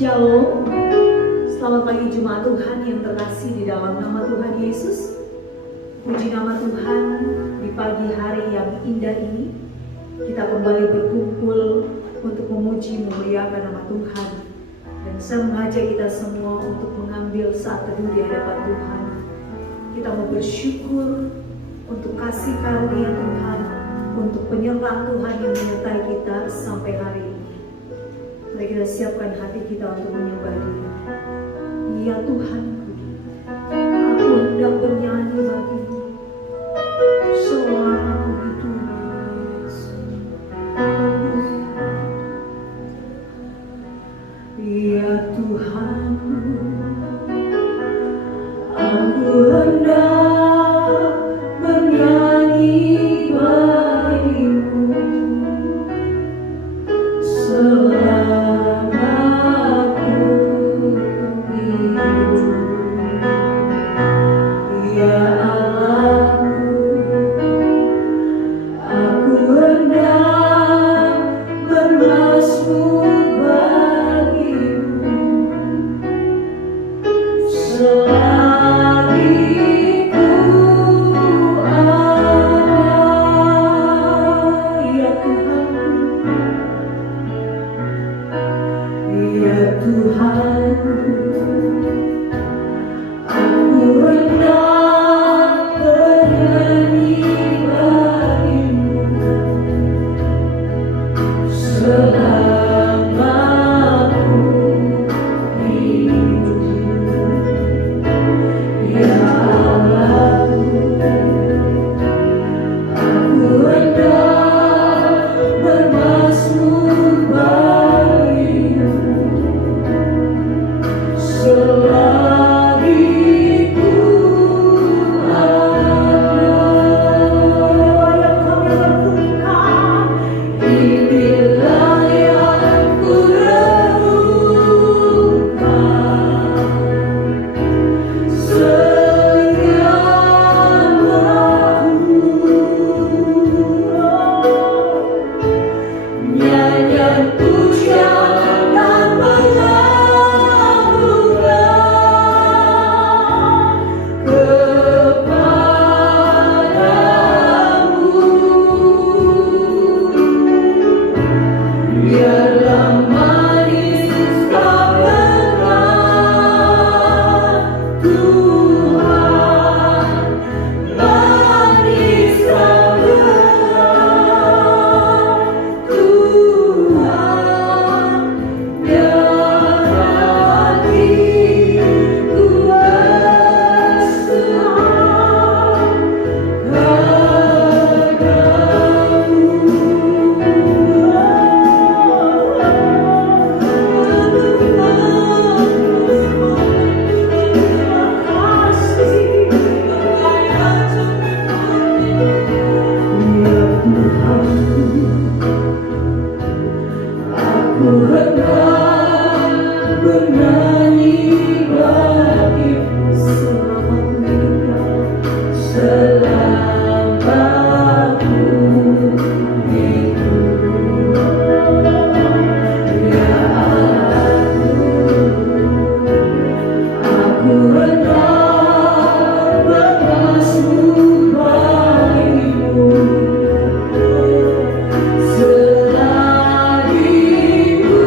Shalom, selamat pagi Jemaat Tuhan yang terkasih di dalam nama Tuhan Yesus. Puji nama Tuhan, di pagi hari yang indah ini kita kembali berkumpul untuk memuji memuliakan nama Tuhan. Dan saya mengajak kita semua untuk mengambil saat teduh di hadapan Tuhan. Kita mau bersyukur untuk kasih karunia Tuhan, untuk penyertaan Tuhan yang menyertai kita sampai hari ini. Mari kita siapkan hati kita untuk menyembah Dia. Ya Tuhanku, aku hendak bernyanyi bagimu selama aku hidup. Ya Tuhanku, aku hendak bernyanyi bagimu selama aku hidup. Ya Allahku, aku hendak bermazmur bagimu selagi ku ada. Ya Tuhanku, ya Tuhanku, aku hendak bernyanyi bagimu selama aku hidup. Ya Allahku, aku hendak bermazmur bagimu selagi ku ada. Yang kami renungkan, inilah yang ku renungkan selama nyanyian pujian dan pengagungan kepadamu. Biarlah manis kebenaran Tuhan, manis kebenaran Tuhan, biar hatiku berserah aku hendak bernyanyi bagimu selama ku hidup, selama ku hidup. Ya Allahku, aku hendak bermazmur bagimu selagi ku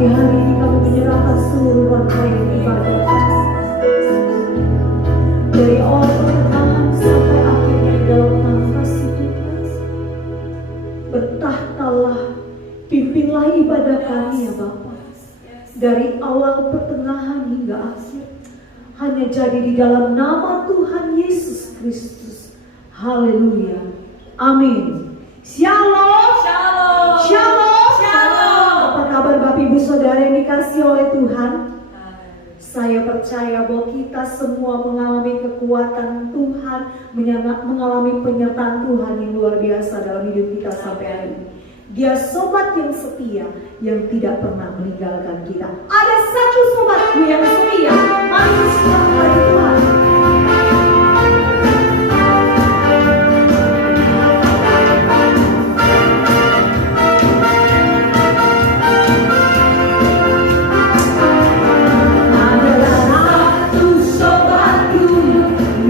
Pagi hari ini kami menyerahkan seluruh rangkaian ibadah dari awal pertengahan sampai akhirnya di dalam nafas itu. Bertahtalah, pimpinlah ibadah kami ya Bapa, dari awal pertengahan hingga akhir, hanya jadi di dalam nama Tuhan Yesus Kristus. Haleluya, amin. Shalom, shalom, shalom, shalom. Apa kabar Bapak Ibu Saudara yang dikasihi oleh Tuhan? Saya percaya bahwa kita semua mengalami kekuatan Tuhan, mengalami penyertaan Tuhan yang luar biasa dalam hidup kita sampai hari ini. Dia sobat yang setia, yang tidak pernah meninggalkan kita. Ada satu sobatku yang setia. Mari kita kepada Tuhan.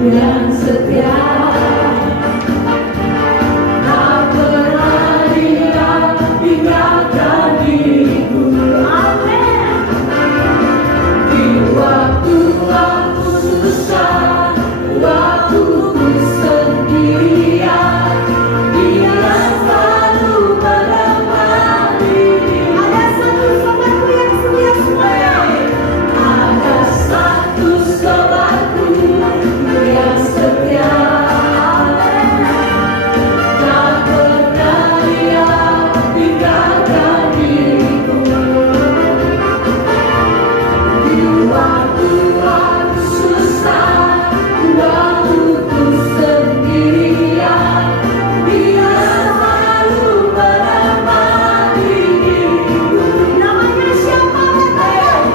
Yang setia, tak pernah dia tinggalkan diriku. Amin. Di waktu aku susah, waktu ku sendirian, dia selalu menemani. Ada satu sobatku yang setia semuanya. Ada satu sobatku yang setia, tak pernah dia tinggalkan diriku. Di waktu aku susah, waktu ku sendirian, dia selalu menemani diriku. Namanya siapa?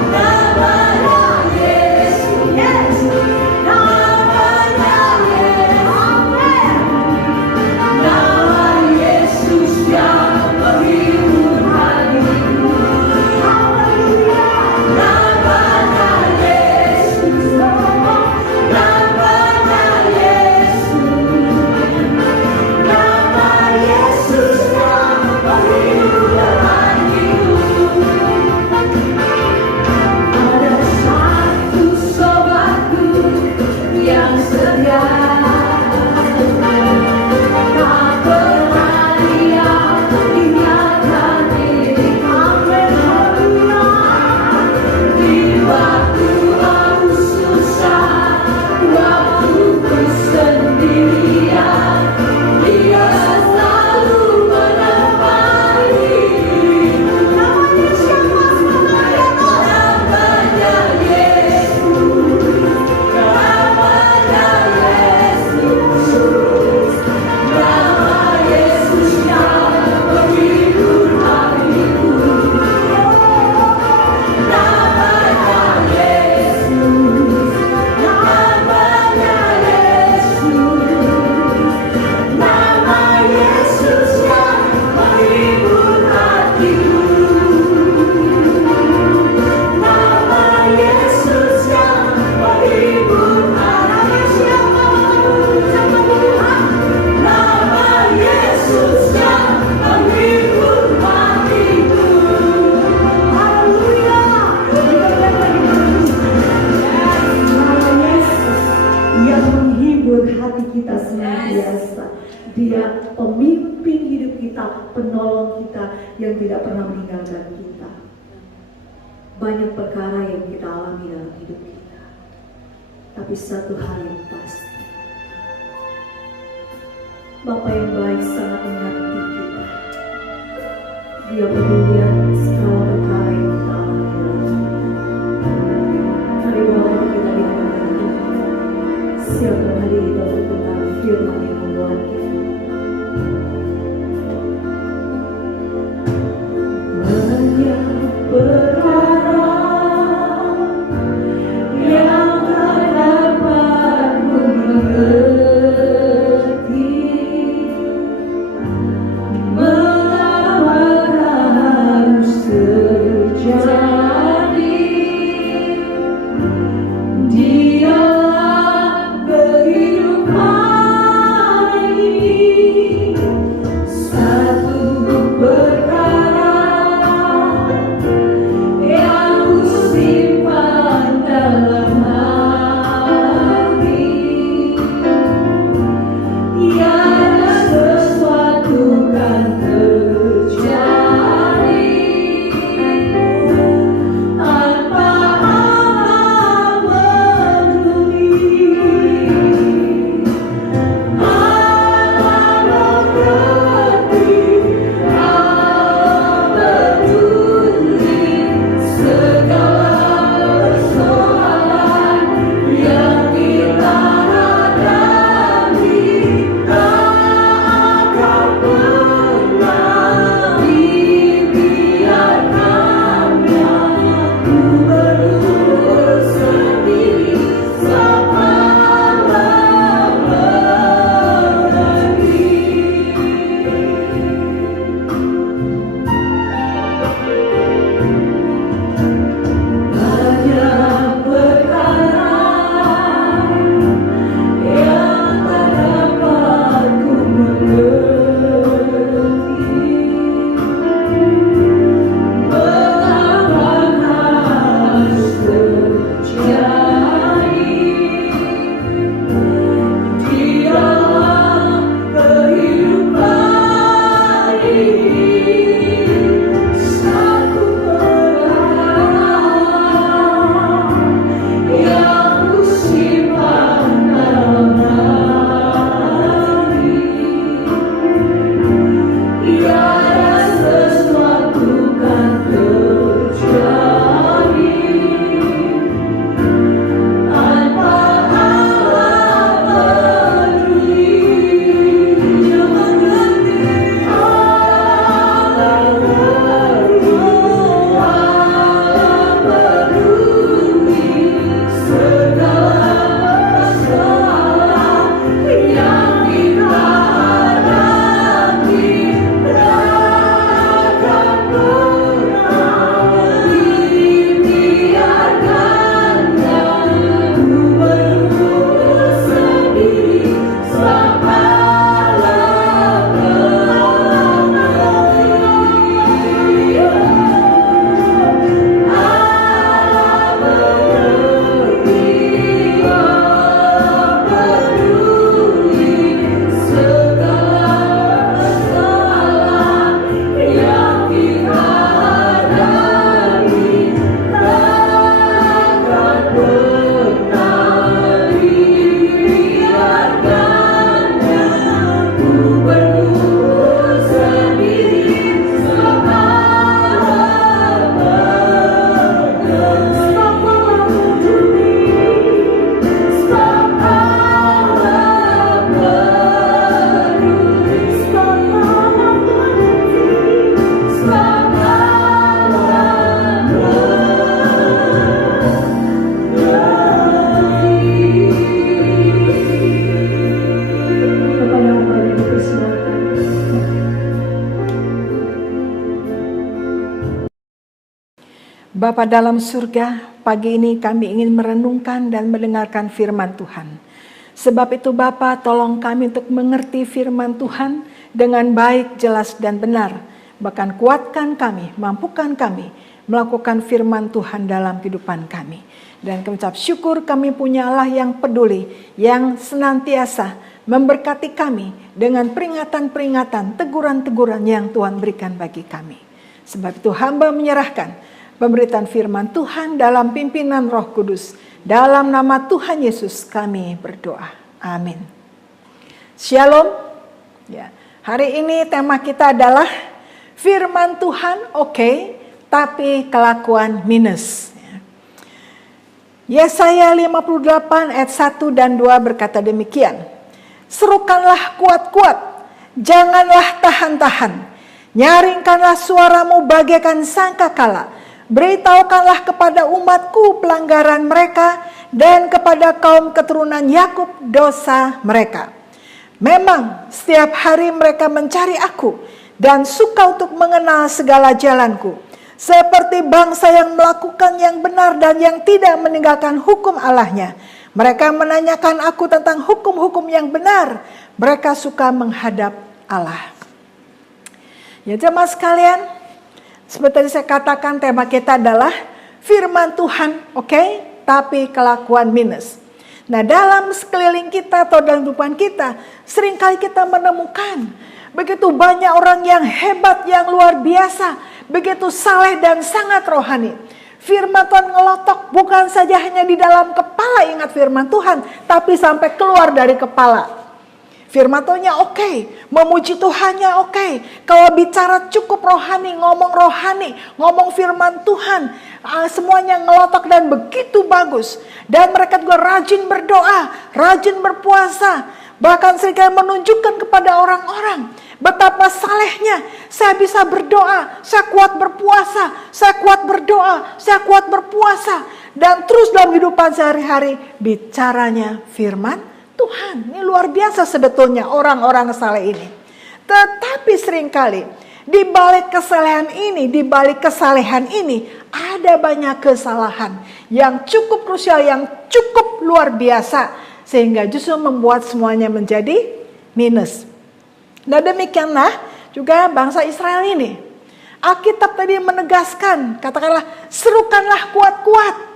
Namanya Yesus. Yes. Dia pemimpin hidup kita, penolong kita yang tidak pernah meninggalkan kita. Banyak perkara yang kita alami dalam hidup kita, tapi satu hal yang pasti, Bapa yang baik sangat mengerti kita. Dia peduli segala perkara yang kita alami dalam hidup. Mari bawa kita dihadapan Tuhan. Siapa hari kita mendengar firman yang membuat perkara yang tak dapat mengerti, mengapa harus terjadi. Bapa dalam surga, pagi ini kami ingin merenungkan dan mendengarkan firman Tuhan. Sebab itu Bapa, tolong kami untuk mengerti firman Tuhan dengan baik, jelas dan benar. Bahkan kuatkan kami, mampukan kami melakukan firman Tuhan dalam kehidupan kami. Dan kami ucap syukur kami punya Allah yang peduli, yang senantiasa memberkati kami dengan peringatan-peringatan, teguran-teguran yang Tuhan berikan bagi kami. Sebab itu hamba menyerahkan pemberitaan firman Tuhan dalam pimpinan Roh Kudus. Dalam nama Tuhan Yesus kami berdoa. Amin. Shalom. Ya, hari ini tema kita adalah firman Tuhan oke, tapi kelakuan minus. Yesaya 58 ayat 1 dan 2 berkata demikian. Serukanlah kuat-kuat, janganlah tahan-tahan. Nyaringkanlah suaramu bagaikan sangkakala. Beritahukanlah kepada umatku pelanggaran mereka dan kepada kaum keturunan Yakub dosa mereka. Memang setiap hari mereka mencari aku dan suka untuk mengenal segala jalanku. Seperti bangsa yang melakukan yang benar dan yang tidak meninggalkan hukum Allahnya. Mereka menanyakan aku tentang hukum-hukum yang benar. Mereka suka menghadap Allah. Ya jemaat sekalian, seperti saya katakan tema kita adalah firman Tuhan oke, tapi kelakuan minus. Nah dalam sekeliling kita atau dalam kehidupan kita, seringkali kita menemukan begitu banyak orang yang hebat, yang luar biasa, begitu saleh dan sangat rohani. Firman Tuhan ngelotok bukan saja hanya di dalam kepala ingat firman Tuhan, tapi sampai keluar dari kepala. Firman Tuhannya oke, memuji Tuhannya oke. Kalau bicara cukup rohani, ngomong firman Tuhan, semuanya ngelotok dan begitu bagus. Dan mereka juga rajin berdoa, rajin berpuasa. Bahkan seringkali menunjukkan kepada orang-orang betapa salehnya. Saya bisa berdoa, saya kuat berpuasa, saya kuat berdoa, saya kuat berpuasa. Dan terus dalam kehidupan sehari-hari bicaranya firman Tuhan. Ini luar biasa sebetulnya orang-orang saleh ini. Tetapi seringkali di balik kesalehan ini ada banyak kesalahan yang cukup krusial, yang cukup luar biasa, sehingga justru membuat semuanya menjadi minus. Nah demikianlah juga bangsa Israel ini. Alkitab tadi menegaskan, katakanlah serukanlah kuat-kuat.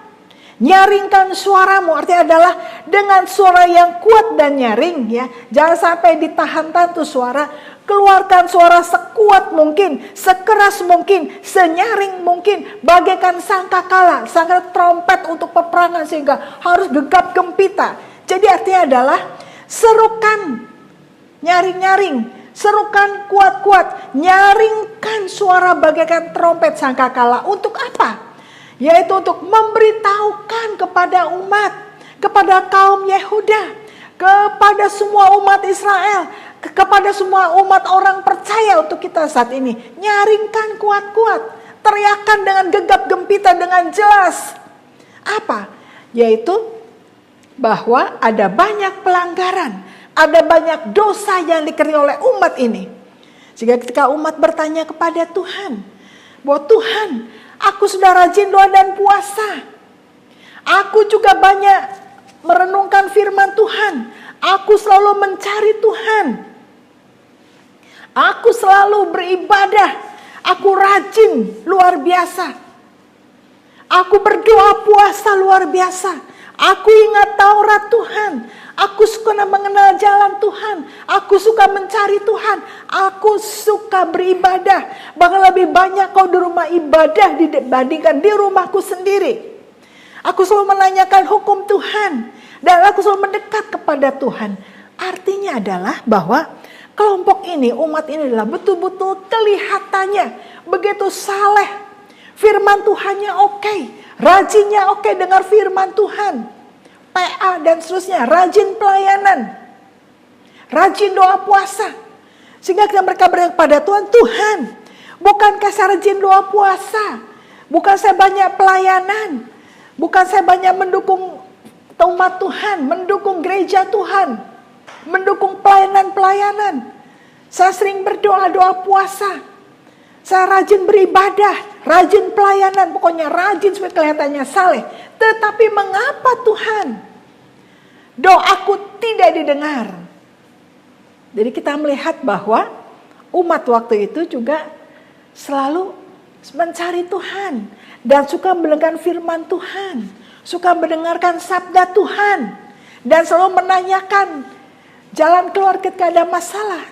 Nyaringkan suaramu, artinya adalah dengan suara yang kuat dan nyaring ya. Jangan sampai ditahan-tahan tuh suara. Keluarkan suara sekuat mungkin, sekeras mungkin, senyaring mungkin, bagaikan sangkakala, sangka trompet untuk peperangan sehingga harus gegap gempita. Jadi artinya adalah serukan, nyaring-nyaring, serukan kuat-kuat, nyaringkan suara bagaikan trompet sangkakala. Untuk apa? Yaitu untuk memberitahukan kepada umat, kepada kaum Yehuda, kepada semua umat Israel, kepada semua umat orang percaya untuk kita saat ini. Nyaringkan kuat-kuat, teriakan dengan gegap gempita dengan jelas. Apa? Yaitu bahwa ada banyak pelanggaran, ada banyak dosa yang dikerjakan oleh umat ini. Sehingga ketika umat bertanya kepada Tuhan, bahwa Tuhan, aku sudah rajin doa dan puasa. Aku juga banyak merenungkan firman Tuhan. Aku selalu mencari Tuhan. Aku selalu beribadah. Aku rajin luar biasa. Aku berdoa puasa luar biasa. Aku ingat Taurat Tuhan. Aku suka mengenal jalan Tuhan. Aku suka mencari Tuhan. Aku suka beribadah. Bahkan lebih banyak kau di rumah ibadah dibandingkan di rumahku sendiri. Aku selalu menanyakan hukum Tuhan. Dan aku selalu mendekat kepada Tuhan. Artinya adalah bahwa kelompok ini, umat ini adalah betul-betul kelihatannya begitu saleh. Firman Tuhannya oke. Rajinnya oke dengar firman Tuhan. PA dan seterusnya, rajin pelayanan, rajin doa puasa. Sehingga mereka berkata kepada Tuhan, Tuhan, bukankah saya rajin doa puasa? Bukan saya banyak pelayanan? Bukan saya banyak mendukung umat Tuhan, mendukung gereja Tuhan, mendukung pelayanan-pelayanan? Saya sering berdoa, doa puasa. Saya rajin beribadah, rajin pelayanan, pokoknya rajin supaya kelihatannya saleh. Tetapi mengapa Tuhan doaku tidak didengar? Jadi kita melihat bahwa umat waktu itu juga selalu mencari Tuhan dan suka mendengarkan firman Tuhan, suka mendengarkan sabda Tuhan, dan selalu menanyakan jalan keluar ketika ada masalah.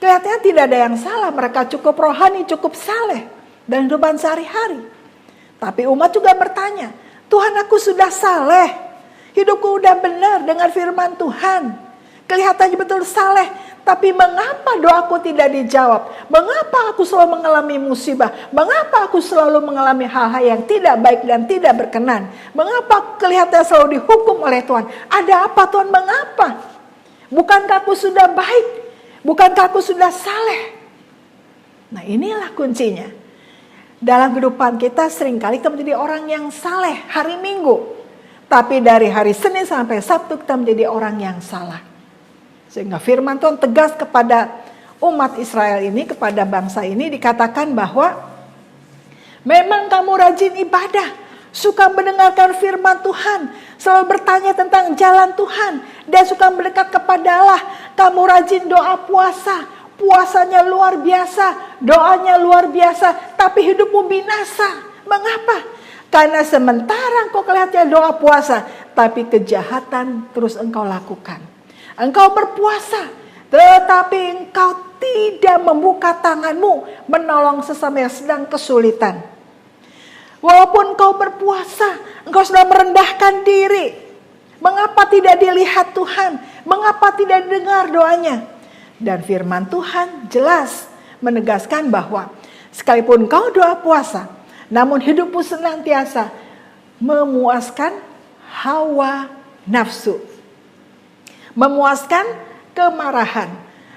Kelihatannya tidak ada yang salah, mereka cukup rohani, cukup saleh dan hidupan sehari-hari. Tapi umat juga bertanya, Tuhan, aku sudah saleh, hidupku udah benar dengan firman Tuhan, kelihatannya betul saleh, tapi mengapa doaku tidak dijawab? Mengapa aku selalu mengalami musibah? Mengapa aku selalu mengalami hal-hal yang tidak baik dan tidak berkenan? Mengapa kelihatannya selalu dihukum oleh Tuhan? Ada apa Tuhan, mengapa? Bukankah aku sudah baik? Bukankah aku sudah saleh? Nah, inilah kuncinya. Dalam kehidupan kita seringkali kita menjadi orang yang saleh hari Minggu. Tapi dari hari Senin sampai Sabtu kita menjadi orang yang salah. Sehingga firman Tuhan tegas kepada umat Israel ini, kepada bangsa ini dikatakan bahwa memang kamu rajin ibadah, suka mendengarkan firman Tuhan, selalu bertanya tentang jalan Tuhan, dan suka mendekat kepada Allah. Kamu rajin doa puasa, puasanya luar biasa, doanya luar biasa, tapi hidupmu binasa. Mengapa? Karena sementara engkau kelihatannya doa puasa, tapi kejahatan terus engkau lakukan. Engkau berpuasa, tetapi engkau tidak membuka tanganmu menolong sesama yang sedang kesulitan. Walaupun engkau berpuasa, engkau sudah merendahkan diri. Mengapa tidak dilihat Tuhan? Mengapa tidak didengar doanya? Dan firman Tuhan jelas menegaskan bahwa sekalipun engkau doa puasa, namun hidupmu senantiasa memuaskan hawa nafsu, memuaskan kemarahan.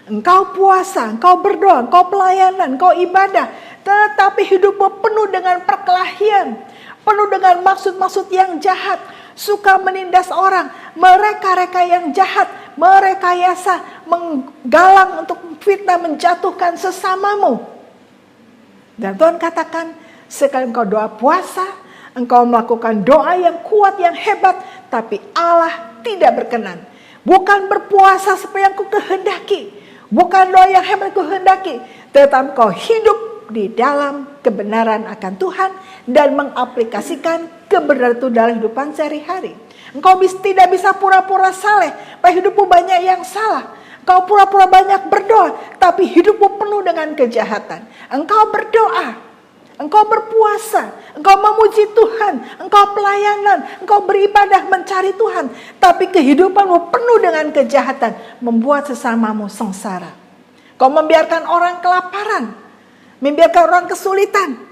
Engkau puasa, engkau berdoa, engkau pelayanan, engkau ibadah, tetapi hidupmu penuh dengan perkelahian, penuh dengan maksud-maksud yang jahat, suka menindas orang, mereka-reka yang jahat, merekayasa, menggalang untuk fitnah, menjatuhkan sesamamu. Dan Tuhan katakan, sekali engkau doa puasa, engkau melakukan doa yang kuat, yang hebat, tapi Allah tidak berkenan. Bukan berpuasa seperti yang ku kehendaki, bukan doa yang hebat ku kehendaki, tetapi engkau hidup di dalam kebenaran akan Tuhan dan mengaplikasikan kebenaran itu dalam kehidupan sehari-hari. Engkau tidak bisa pura-pura saleh, pada hidupmu banyak yang salah. Engkau pura-pura banyak berdoa, tapi hidupmu penuh dengan kejahatan. Engkau berdoa, engkau berpuasa, engkau memuji Tuhan, engkau pelayanan, engkau beribadah mencari Tuhan, tapi kehidupanmu penuh dengan kejahatan, membuat sesamamu sengsara. Kau membiarkan orang kelaparan, membiarkan orang kesulitan.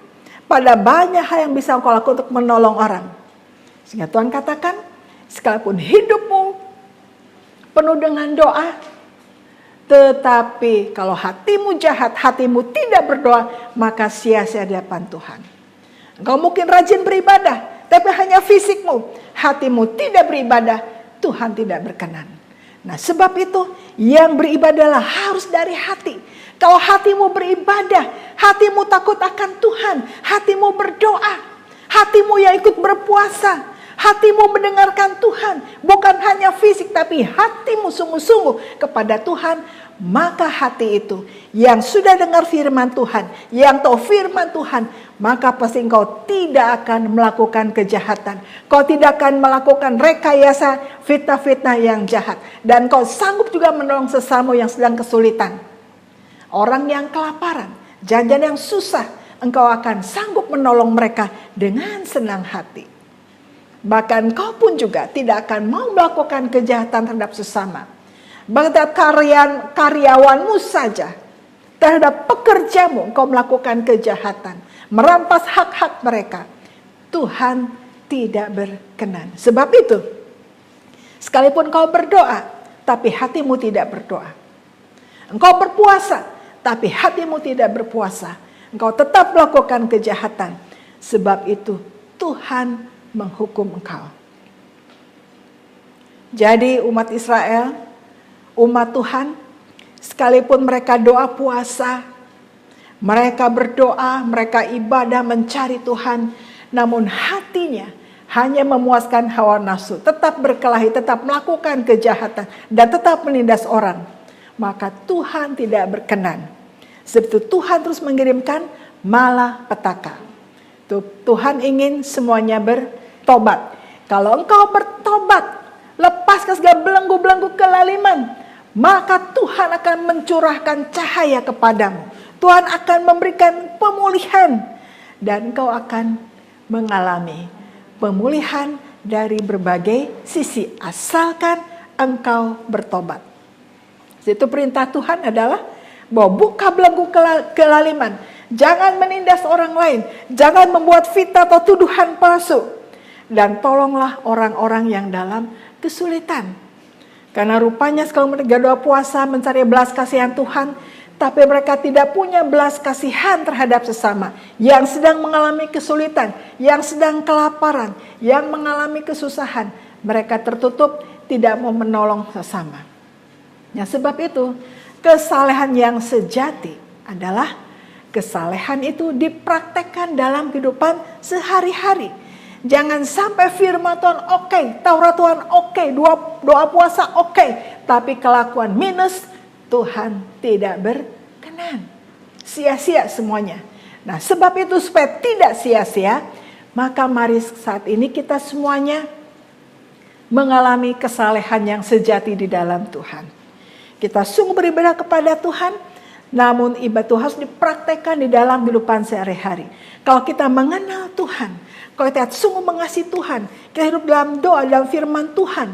Pada banyak hal yang bisa engkau lakukan untuk menolong orang. Sehingga Tuhan katakan, sekalipun hidupmu penuh dengan doa, tetapi kalau hatimu jahat, hatimu tidak berdoa, maka sia-sia di hadapan Tuhan. Engkau mungkin rajin beribadah, tapi hanya fisikmu, hatimu tidak beribadah, Tuhan tidak berkenan. Nah, sebab itu yang beribadahlah harus dari hati. Kalau hatimu beribadah, hatimu takut akan Tuhan, hatimu berdoa, hatimu yang ikut berpuasa, hatimu mendengarkan Tuhan, bukan hanya fisik tapi hatimu sungguh-sungguh kepada Tuhan, maka hati itu yang sudah dengar firman Tuhan, yang tahu firman Tuhan, maka pasti engkau tidak akan melakukan kejahatan, kau tidak akan melakukan rekayasa fitnah-fitnah yang jahat, dan kau sanggup juga menolong sesama yang sedang kesulitan. Orang yang kelaparan, jajan yang susah, engkau akan sanggup menolong mereka dengan senang hati. Bahkan kau pun juga tidak akan mau melakukan kejahatan terhadap sesama. Bahkan karyawanmu saja, terhadap pekerjamu engkau melakukan kejahatan, merampas hak-hak mereka. Tuhan tidak berkenan. Sebab itu, sekalipun kau berdoa, tapi hatimu tidak berdoa. Engkau berpuasa, tapi hatimu tidak berpuasa. Engkau tetap melakukan kejahatan. Sebab itu Tuhan menghukum engkau. Jadi umat Israel, umat Tuhan, sekalipun mereka doa puasa, Mereka berdoa, mereka ibadah mencari Tuhan, namun hatinya hanya memuaskan hawa nafsu, tetap berkelahi, tetap melakukan kejahatan, dan tetap menindas orang. Maka Tuhan tidak berkenan. Sebab itu Tuhan terus mengirimkan malapetaka. Tuhan ingin semuanya bertobat. Kalau engkau bertobat, lepaskan segala belenggu-belenggu kelaliman, maka Tuhan akan mencurahkan cahaya kepadamu. Tuhan akan memberikan pemulihan, dan engkau akan mengalami pemulihan dari berbagai sisi, asalkan engkau bertobat. Itu perintah Tuhan adalah bahwa buka belenggu kelaliman, jangan menindas orang lain, jangan membuat fitnah atau tuduhan palsu, dan tolonglah orang-orang yang dalam kesulitan. Karena rupanya sekarang mereka doa puasa mencari belas kasihan Tuhan, tapi mereka tidak punya belas kasihan terhadap sesama yang sedang mengalami kesulitan, yang sedang kelaparan, yang mengalami kesusahan. Mereka tertutup, tidak mau menolong sesama. Ya, sebab itu kesalehan yang sejati adalah kesalehan itu dipraktekkan dalam kehidupan sehari-hari. Jangan sampai firman Tuhan oke, Taurat Tuhan oke, doa puasa oke, tapi kelakuan minus, Tuhan tidak berkenan. Sia-sia semuanya. Nah, sebab itu supaya tidak sia-sia, maka mari saat ini kita semuanya mengalami kesalehan yang sejati di dalam Tuhan. Kita sungguh beribadah kepada Tuhan, namun ibadah Tuhan harus dipraktekkan di dalam kehidupan sehari-hari. Kalau kita mengenal Tuhan, kalau kita sungguh mengasihi Tuhan, kita hidup dalam doa, dalam firman Tuhan,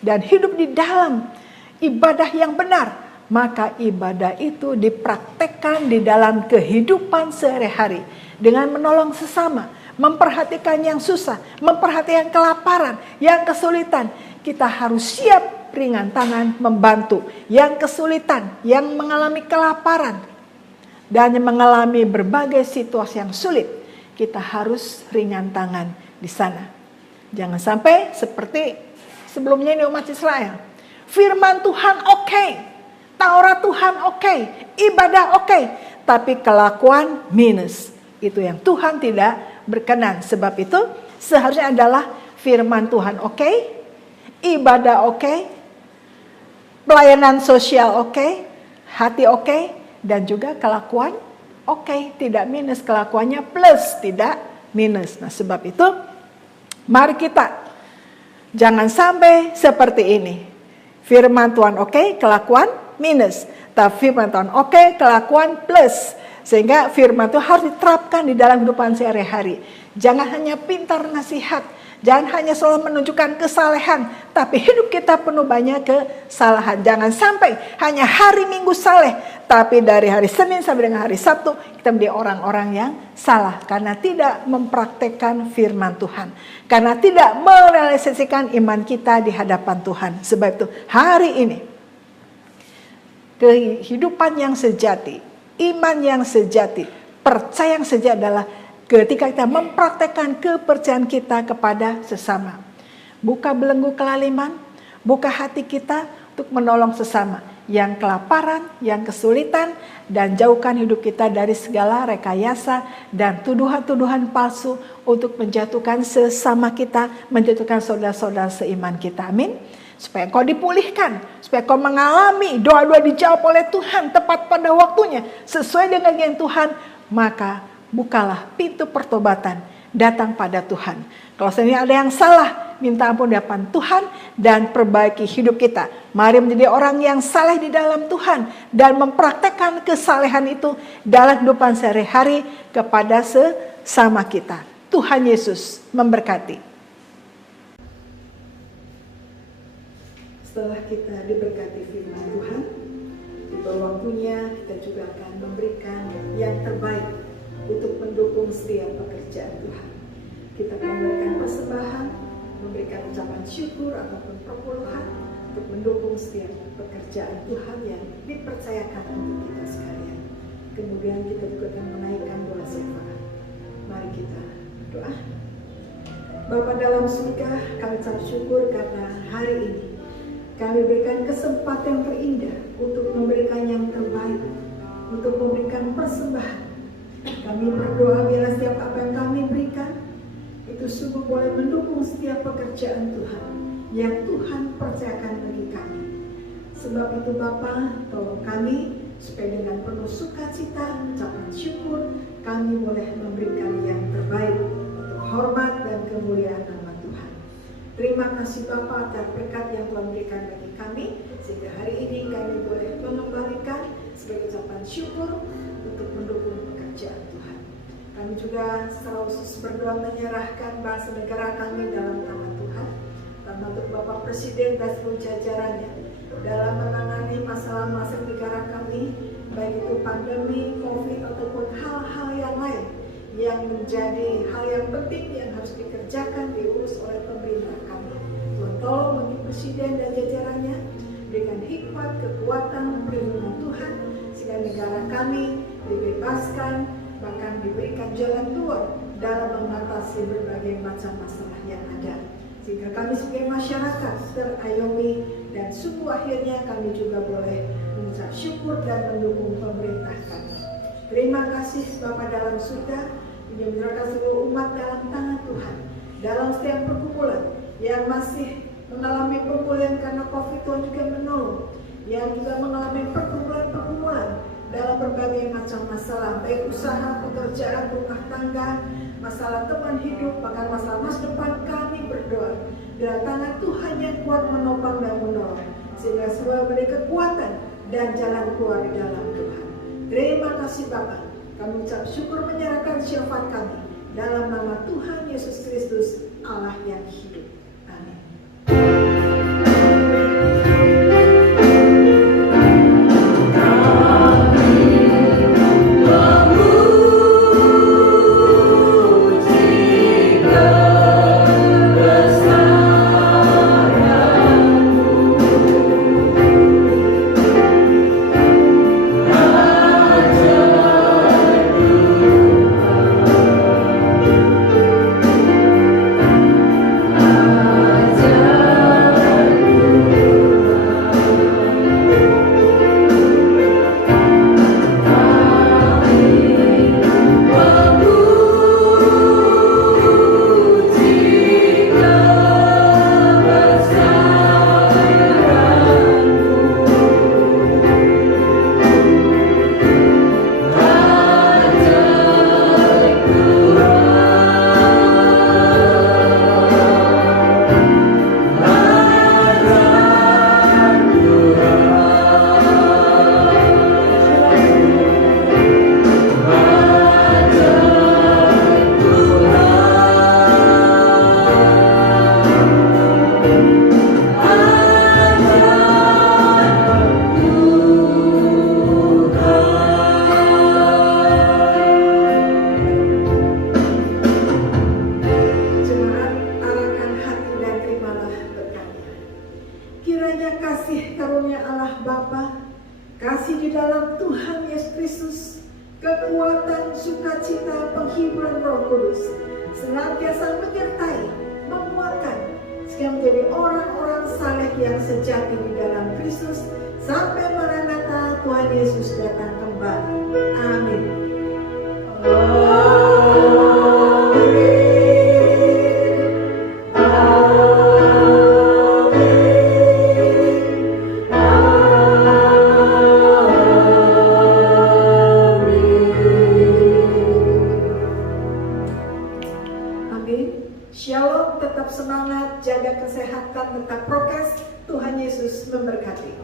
dan hidup di dalam ibadah yang benar, maka ibadah itu dipraktekkan di dalam kehidupan sehari-hari. Dengan menolong sesama, memperhatikan yang susah, memperhatikan kelaparan, yang kesulitan. Kita harus siap ringan tangan membantu yang kesulitan, yang mengalami kelaparan, dan yang mengalami berbagai situasi yang sulit. Kita harus ringan tangan di sana. Jangan sampai seperti sebelumnya ini umat Israel. Firman Tuhan oke, Taurat Tuhan oke, ibadah oke, tapi kelakuan minus. Itu yang Tuhan tidak berkenan. Sebab itu seharusnya adalah firman Tuhan oke, ibadah oke, pelayanan sosial oke, hati oke, dan juga kelakuan oke, tidak minus, kelakuannya plus, tidak minus. Nah, sebab itu mari kita jangan sampai seperti ini. Firman Tuhan oke, kelakuan minus. Tapi firman Tuhan oke, kelakuan plus. Sehingga firman Tuhan harus diterapkan di dalam kehidupan sehari-hari. Jangan hanya pintar nasihat, jangan hanya selalu menunjukkan kesalehan, tapi hidup kita penuh banyak kesalahan. Jangan sampai hanya hari Minggu saleh, tapi dari hari Senin sampai dengan hari Sabtu kita menjadi orang-orang yang salah. Karena tidak mempraktekkan firman Tuhan. Karena tidak merealisasikan iman kita di hadapan Tuhan. Sebab itu hari ini kehidupan yang sejati, iman yang sejati, percaya yang sejati adalah ketika kita mempraktekkan kepercayaan kita kepada sesama. Buka belenggu kelaliman, buka hati kita untuk menolong sesama yang kelaparan, yang kesulitan, dan jauhkan hidup kita dari segala rekayasa dan tuduhan-tuduhan palsu untuk menjatuhkan sesama kita, menjatuhkan saudara-saudara seiman kita. Amin. Supaya kau dipulihkan, supaya kau mengalami doa-doa dijawab oleh Tuhan tepat pada waktunya, sesuai dengan yang Tuhan, maka bukalah pintu pertobatan, datang pada Tuhan. Kalau seandainya ada yang salah, minta ampun di hadapan Tuhan dan perbaiki hidup kita. Mari menjadi orang yang saleh di dalam Tuhan dan mempraktekkan kesalehan itu dalam kehidupan sehari-hari kepada sesama kita. Tuhan Yesus memberkati. Setelah kita diberkati firman Tuhan, di waktunya kita juga akan memberikan yang terbaik untuk mendukung setiap pekerjaan Tuhan. Kita akan memberikan persembahan, memberikan ucapan syukur ataupun perpuluhan untuk mendukung setiap pekerjaan Tuhan yang dipercayakan untuk kita sekalian. Kemudian kita juga akan menaikkan doa syafaat. Mari kita berdoa. Bapa dalam surga, kami ucap syukur karena hari ini kami berikan kesempatan yang terindah untuk memberikan yang terbaik, untuk memberikan persembahan Kami berdoa biarlah setiap apa yang kami berikan itu sungguh boleh mendukung setiap pekerjaan Tuhan yang Tuhan percayakan bagi kami. Sebab itu Bapa, tolong kami supaya dengan penuh sukacita, ucapan syukur, kami boleh memberikan yang terbaik untuk hormat dan kemuliaan nama Tuhan. Terima kasih Bapa atas berkat yang Tuhan berikan bagi kami, sehingga hari ini kami boleh mengembalikan sebagai ucapan syukur untuk mendukung pekerjaan Tuhan. Kami juga secara khusus berdoa menyerahkan bangsa negara kami dalam tangan Tuhan, termasuk Bapak Presiden dan seluruh jajarannya dalam menangani masalah-masalah negara kami, baik itu pandemi, COVID ataupun hal-hal yang lain yang menjadi hal yang penting yang harus dikerjakan, diurus oleh pemerintah kami. Tuhan tolong bagi Presiden dan jajarannya, berikan hikmat, kekuatan, perlindungan Tuhan, sehingga negara kami dibebaskan, bahkan diberikan jalan keluar dalam mengatasi berbagai macam masalah yang ada. Sehingga kami sebagai masyarakat terayomi dan sungguh akhirnya kami juga boleh mengucap syukur dan mendukung pemerintah kami. Terima kasih Bapa dalam surga, yang menyerahkan seluruh umat dalam tangan Tuhan. Dalam setiap pergumulan yang masih mengalami pemulihan karena COVID, Tuhan juga menolong. Yang juga mengalami pergumulan-pergumulan dalam berbagai macam masalah, baik usaha, pekerjaan, rumah tangga, masalah teman hidup, bahkan masalah masa depan, kami berdoa dalam tangan Tuhan yang kuat menopang dan menolong, sehingga semua beri kekuatan dan jalan keluar di dalam Tuhan. Terima kasih Bapa, kami ucap syukur menyerahkan syafaat kami dalam nama Tuhan Yesus Kristus, Allah yang hidup. Amin. Senantiasa menyertai, menguatkan, sehingga menjadi orang-orang saleh yang sejati di dalam Kristus sampai Maranatha Tuhan Yesus datang kembali. Amin. Shalom, tetap semangat, jaga kesehatan, tetap prokes. Tuhan Yesus memberkati.